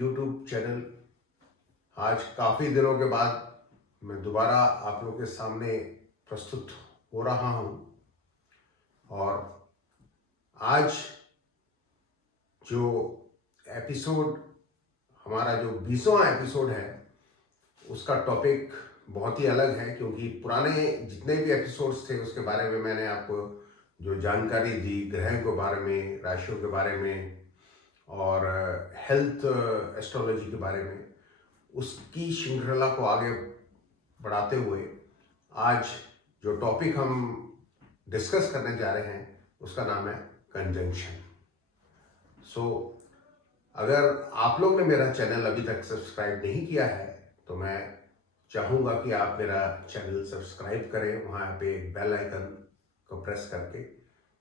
YouTube channel. आज काफ़ी दिनों के बाद मैं दोबारा आप लोगों के सामने प्रस्तुत हो रहा हूं और आज जो एपिसोड हमारा जो 20वां एपिसोड है उसका टॉपिक बहुत ही अलग है, क्योंकि पुराने जितने भी एपिसोड्स थे उसके बारे में मैंने आपको जो जानकारी दी ग्रह के बारे में, राशियों के बारे में और हेल्थ एस्ट्रोलॉजी के बारे में, उसकी श्रृंखला को आगे बढ़ाते हुए आज जो टॉपिक हम डिस्कस करने जा रहे हैं उसका नाम है कंजंक्शन। अगर आप लोग ने मेरा चैनल अभी तक सब्सक्राइब नहीं किया है तो मैं चाहूँगा कि आप मेरा चैनल सब्सक्राइब करें, वहाँ पे बेल आइकन को प्रेस करके,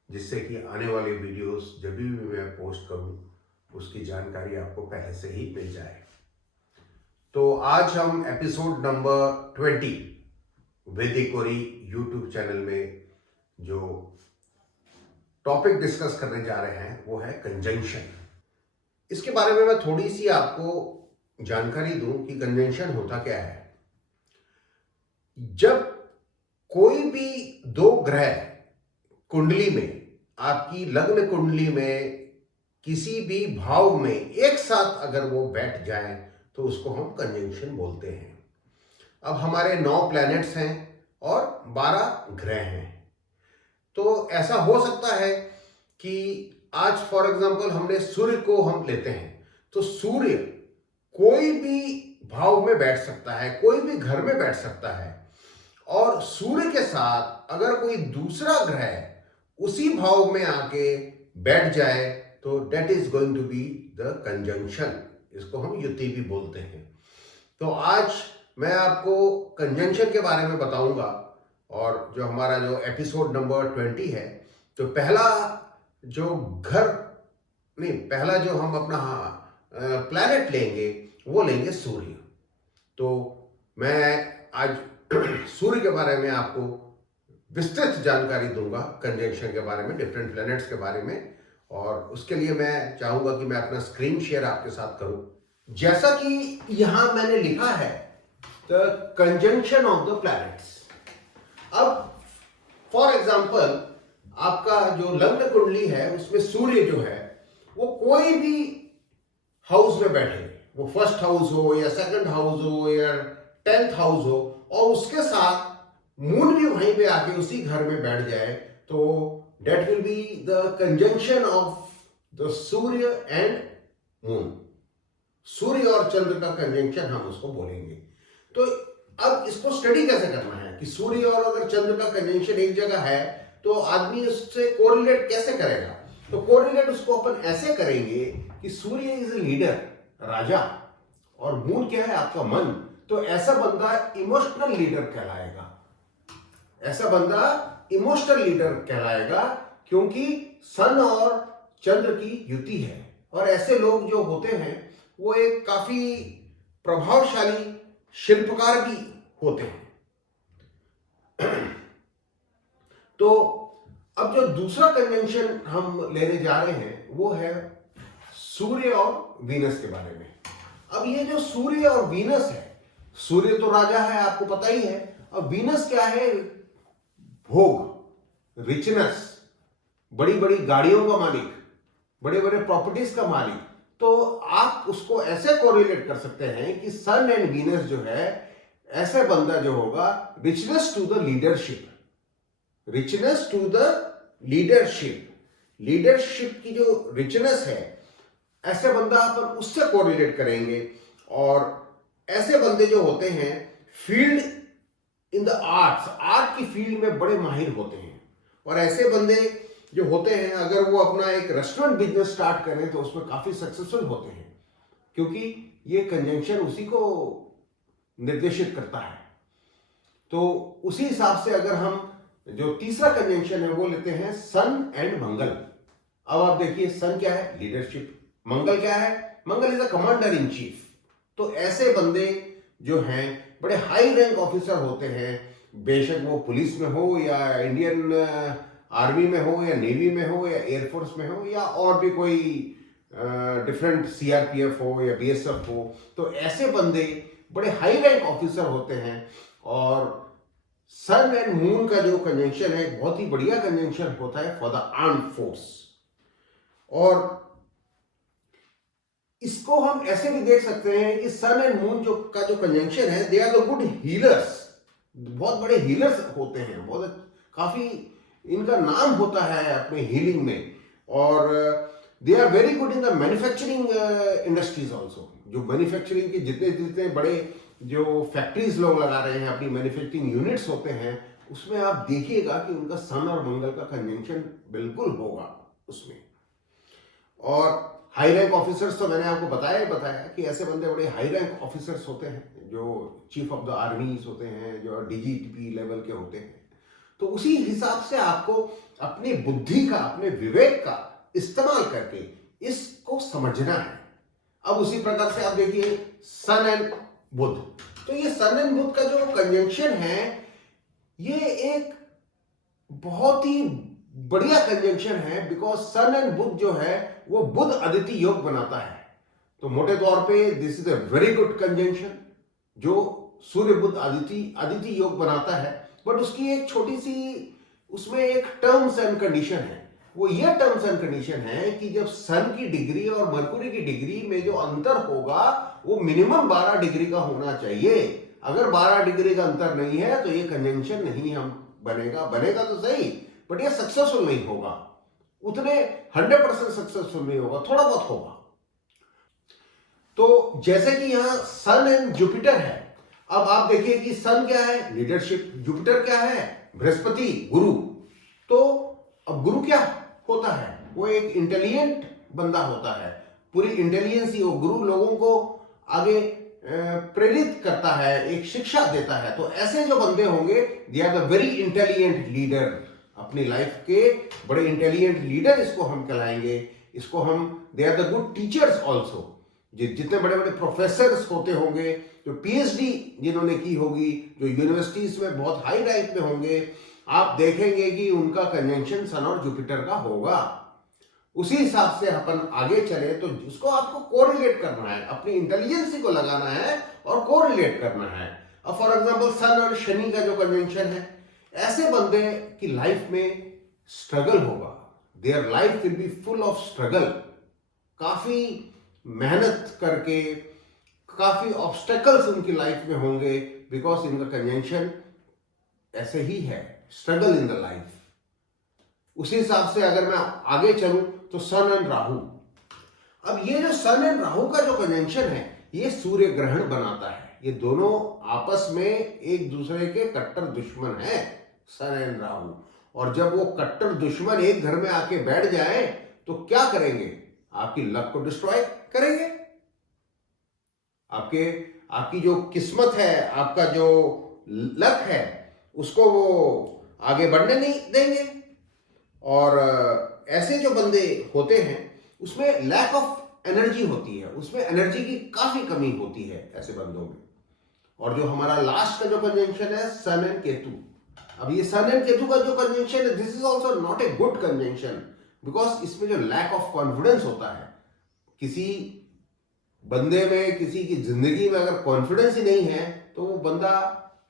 जिससे कि आने वाली वीडियोस जब भी मैं पोस्ट करूँ उसकी जानकारी आपको पहले से ही मिल जाए। तो आज हम एपिसोड नंबर 20 वैदिक कोरी यूट्यूब चैनल में जो टॉपिक डिस्कस करने जा रहे हैं वो है कंजंक्शन। इसके बारे में मैं थोड़ी सी आपको जानकारी दूं कि कंजंक्शन होता क्या है। जब कोई भी दो ग्रह कुंडली में, आपकी लग्न कुंडली में किसी भी भाव में एक साथ अगर वो बैठ जाए तो उसको हम कंजंक्शन बोलते हैं। अब हमारे 9 प्लैनेट्स हैं और 12 ग्रह हैं, तो ऐसा हो सकता है कि आज फॉर एग्जांपल हमने सूर्य को हम लेते हैं, तो सूर्य कोई भी भाव में बैठ सकता है, कोई भी घर में बैठ सकता है, और सूर्य के साथ अगर कोई दूसरा ग्रह उसी भाव में आके बैठ जाए तो that is going to be the conjunction. इसको हम युति भी बोलते हैं। तो आज मैं आपको कंजंक्शन के बारे में बताऊंगा, और जो हमारा जो एपिसोड नंबर 20 है, तो पहला जो हम अपना प्लैनेट लेंगे वो लेंगे सूर्य। तो मैं आज सूर्य के बारे में आपको विस्तृत जानकारी दूंगा, कंजंक्शन के बारे में, डिफरेंट प्लैनेट्स के बारे में, और उसके लिए मैं चाहूंगा कि मैं अपना स्क्रीन शेयर आपके साथ करूं। जैसा कि यहां मैंने लिखा है the conjunction of the planets. अब फॉर एग्जांपल आपका जो लग्न कुंडली है उसमें सूर्य जो है वो कोई भी हाउस में बैठे, वो फर्स्ट हाउस हो या सेकंड हाउस हो या 10th हाउस हो, और उसके साथ मून भी वहीं पे आके उसी घर में बैठ जाए, तो that will be the conjunction of the Surya and moon. सूर्य और चंद्र का कंजंक्शन हम उसको बोलेंगे। तो अब इसको स्टडी कैसे करना है कि सूर्य और अगर चंद्र का कंजंक्शन एक जगह है तो आदमी उससे कोरिलेट कैसे करेगा। तो कोरिलेट उसको अपन ऐसे करेंगे कि सूर्य इज ए लीडर, राजा, और मून क्या है, आपका मन। तो ऐसा बंदा इमोशनल लीडर कहलाएगा, ऐसा बंदा इमोशनल लीडर कहलाएगा, क्योंकि सन और चंद्र की युति है। और ऐसे लोग जो होते हैं वो एक काफी प्रभावशाली शिल्पकार भी होते हैं। तो अब जो दूसरा कन्वेंशन हम लेने जा रहे हैं वो है सूर्य और वीनस के बारे में। अब ये जो सूर्य और वीनस है, सूर्य तो राजा है, आपको पता ही है। अब वीनस क्या है, भोग, रिचनेस, बड़ी बड़ी गाड़ियों का मालिक, बड़े बड़े प्रॉपर्टीज का मालिक। तो आप उसको ऐसे कोरिलेट कर सकते हैं कि सन एंड वीनस जो है, ऐसे बंदा जो होगा, richness to the leadership, richness to the leadership, leadership की जो रिचनेस है, ऐसे बंदा अपन उससे कोरिलेट करेंगे। और ऐसे बंदे जो होते हैं field in the arts, art की फील्ड में बड़े माहिर होते हैं। और ऐसे बंदे जो होते हैं अगर वो अपना एक रेस्टोरेंट बिजनेस स्टार्ट करें तो उसमें काफी सक्सेसफुल होते हैं, क्योंकि ये कंजंक्शन उसी को निर्देशित करता है। तो उसी हिसाब से अगर हम जो तीसरा कंजंक्शन है वो लेते हैं सन एंड मंगल। अब आप देखिए, सन क्या है, लीडरशिप, मंगल क्या है, Mangal is a commander in chief. तो ऐसे बंदे जो हैं बड़े हाई रैंक ऑफिसर होते हैं, बेशक वो पुलिस में हो या इंडियन आर्मी में हो या नेवी में हो या एयरफोर्स में हो या और भी कोई डिफरेंट सीआरपीएफ हो या बीएसएफ हो, तो ऐसे बंदे बड़े हाई रैंक ऑफिसर होते हैं। और सन एंड मून का जो कंजंक्शन है बहुत ही बढ़िया कंजंक्शन होता है फॉर द आर्म्ड फोर्स। और इसको हम ऐसे भी देख सकते हैं कि सन एंड मून जो कंजंक्शन है, they are the good healers. बहुत बड़े हीलर्स होते हैं, बहुत काफी इनका नाम होता है अपने हीलिंग में। और they are very good in the manufacturing industries also. जो मैन्युफैक्चरिंग के जितने जितने बड़े जो फैक्ट्रीज लोग लगा रहे हैं, अपनी मैन्युफैक्चरिंग यूनिट्स होते हैं, उसमें आप देखिएगा कि उनका सन और मंगल का कंजंक्शन बिल्कुल होगा उसमें। और हाई रैंक ऑफिसर्स तो मैंने आपको बताया कि ऐसे बंदे बड़े हाई रैंक ऑफिसर्स होते हैं, जो चीफ ऑफ द आर्मीज होते हैं, जो डीजीपी लेवल के होते हैं। तो उसी हिसाब से आपको अपनी बुद्धि का, अपने विवेक का इस्तेमाल करके इसको समझना है। अब उसी प्रकार से आप देखिए सन एंड बुध। तो ये सन एंड बुध का जो कंजंक्शन है, ये एक बहुत ही बढ़िया कंजंक्शन है, बिकॉज सन एंड बुध जो है वो बुध अदिति योग बनाता है। तो मोटे तौर पे this is a very good conjunction जो सूर्य बुध अदिति योग बनाता है। बट उसकी एक छोटी सी उसमें एक टर्म्स एंड कंडीशन है। वो ये टर्म्स एंड कंडीशन है कि जब सन की डिग्री और मरकुरी की डिग्री में जो अंतर होगा वो मिनिमम 12 डिग्री का होना चाहिए। अगर 12 डिग्री का अंतर नहीं है तो ये कंजंक्शन नहीं हम बनेगा तो सही, बट ये सक्सेसफुल नहीं होगा, उतने 100% सक्सेसफुल नहीं होगा, थोड़ा बहुत होगा। तो जैसे कि यहां सन एंड जुपिटर है, अब आप देखिए कि सन क्या है, लीडरशिप। जुपिटर क्या है, बृहस्पति, गुरु। तो अब गुरु क्या होता है, वो एक इंटेलिजेंट बंदा होता है, पूरी इंटेलिजेंस ही वो गुरु लोगों को आगे प्रेरित करता है, एक शिक्षा देता है। तो ऐसे जो बंदे होंगे, they are the very intelligent leader, अपनी लाइफ के बड़े इंटेलिजेंट लीडर इसको हम कहलाएंगे। इसको हम they are the good teachers also. जितने बड़े बड़े प्रोफेसर्स होते होंगे, जो पीएचडी जिन्होंने की होगी, जो यूनिवर्सिटीज में बहुत हाई रैंक में होंगे, आप देखेंगे कि उनका कंजंक्शन सन और जुपिटर का होगा। उसी हिसाब से अपन आगे चले तो उसको आपको कोरिलेट करना है, अपनी इंटेलिजेंसी को लगाना है और कोरिलेट करना है। अब फॉर एग्जांपल सन और शनि का जो कंजंक्शन है, ऐसे बंदे की लाइफ में स्ट्रगल होगा, their life will be full of struggle. काफी मेहनत करके, काफी ऑब्स्टेकल्स उनकी लाइफ में होंगे, बिकॉज इनका कंजंक्शन ऐसे ही है, स्ट्रगल इन द लाइफ। उसी हिसाब से अगर मैं आगे चलूं तो सन एंड राहु। अब ये जो सन एंड राहु का जो कंजंक्शन है, ये सूर्य ग्रहण बनाता है। ये दोनों आपस में एक दूसरे के कट्टर दुश्मन हैं, सन एंड राहु। और जब वो कट्टर दुश्मन एक घर में आके बैठ जाए तो क्या करेंगे, आपकी लक को डिस्ट्रॉय करेंगे। आपकी जो किस्मत है, आपका जो लक है, उसको वो आगे बढ़ने नहीं देंगे। और ऐसे जो बंदे होते हैं उसमें लैक ऑफ एनर्जी होती है, उसमें एनर्जी की काफी कमी होती है ऐसे बंदों में। और जो हमारा लास्ट का जो कंजंक्शन है, सन एंड केतु। अब ये सन एंड केतु का जो कंजंक्शन है, this is also not a good conjunction, because इसमें जो लैक ऑफ कॉन्फिडेंस होता है, किसी बंदे में, किसी की जिंदगी में अगर कॉन्फिडेंस ही नहीं है तो वो बंदा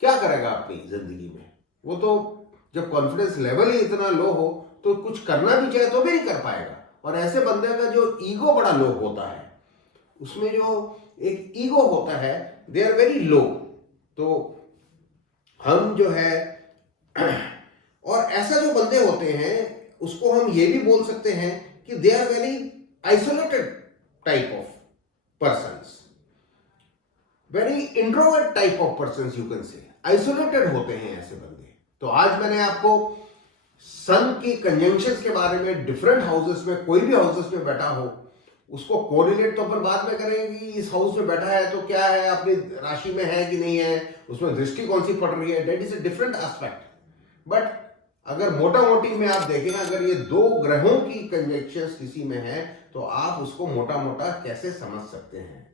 क्या करेगा अपनी जिंदगी में। वो तो जब कॉन्फिडेंस लेवल ही इतना लो हो तो कुछ करना भी चाहे तो भी नहीं कर पाएगा। और ऐसे बंदे का जो ईगो बड़ा लो होता है, उसमें जो एक ईगो होता है, दे आर वेरी लो। तो हम जो है और ऐसा जो बंदे होते हैं उसको हम ये भी बोल सकते हैं कि they are very isolated type of persons, very introvert type of persons, you can say isolated होते हैं ऐसे बंदे। तो आज मैंने आपको सन की कंजंक्शंस के बारे में, डिफरेंट हाउसेस में, कोई भी हाउसेस में बैठा हो उसको कोरिलेट तो अपन बाद में करेंगे कि इस हाउस में बैठा है तो क्या है, अपनी राशि में है कि नहीं है, उसमें दृष्टि कौन सी पड़ रही है, that is a different aspect. But अगर मोटा मोटी में आप देखें, अगर ये दो ग्रहों की कंजंक्शंस किसी में है तो आप उसको मोटा मोटा कैसे समझ सकते हैं।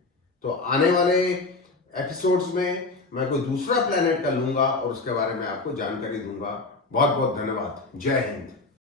तो आने वाले एपिसोड्स में मैं कोई दूसरा प्लेनेट का लूंगा और उसके बारे में आपको जानकारी दूंगा। बहुत बहुत धन्यवाद। जय हिंद।